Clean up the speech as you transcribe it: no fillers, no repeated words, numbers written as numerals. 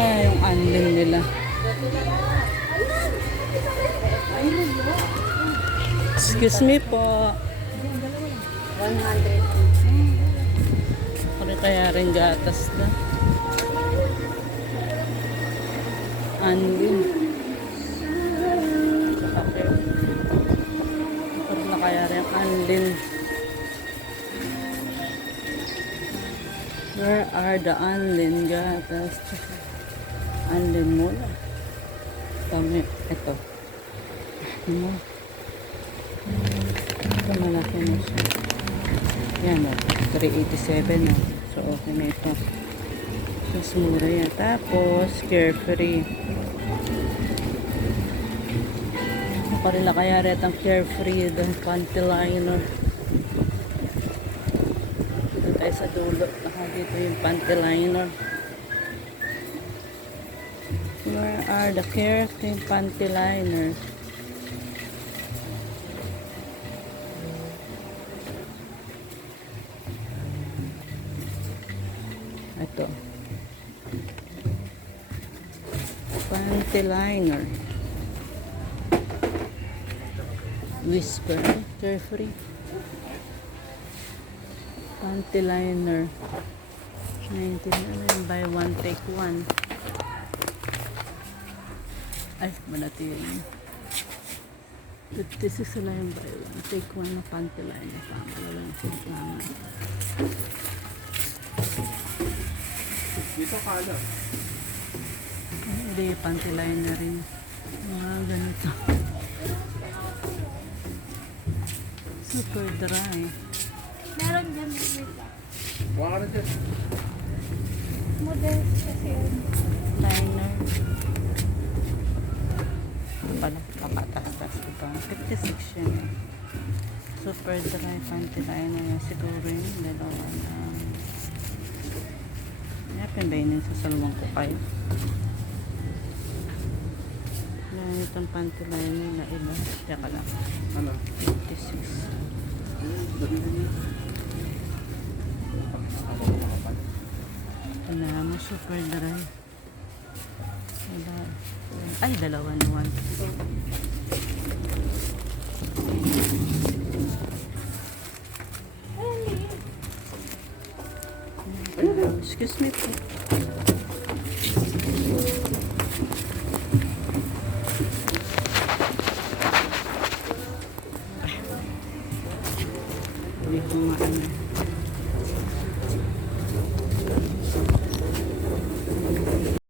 Ay, yung anlin nila. Excuse me po. 100. Ano kaya rin gatas na? Anlin. Okay. Ano na kaya rin anlin? Where are the anlin gatas? Anlin mula. Kami, ito. Ano? Ito malaki na siya. Yan o. 387 o. So, okay na ito. Mas mura yan. Tapos, carefree. Makarila kaya rin ang carefree. The panty liner. Dito tayo sa dulo. Dito yung panty liner. Where are the carefree panty liners? Ito. Panty liner. Whisper. Carefree. Panty liner. 99. Buy one, take one. Ay, malati yun. 56 na yung buy one. Take one na panty liner. Pangalawa yung sintangan. Dito kala. Hindi, panty liner rin. Mga ganito. Super dry. Meron dyan dito. Huwag ka na dyan. Model kasi yun. Liner. Pala, kapatas-tas ito. 56 yun. Super dry panty liner na siguro yun. Dalawa na. Pembainin sa salwang ko kayo. Yan itong panty liner na iba. Teka lang. Ano? 56. Ito na mo, super dry. Ay, dalawa naman. Excuse me po.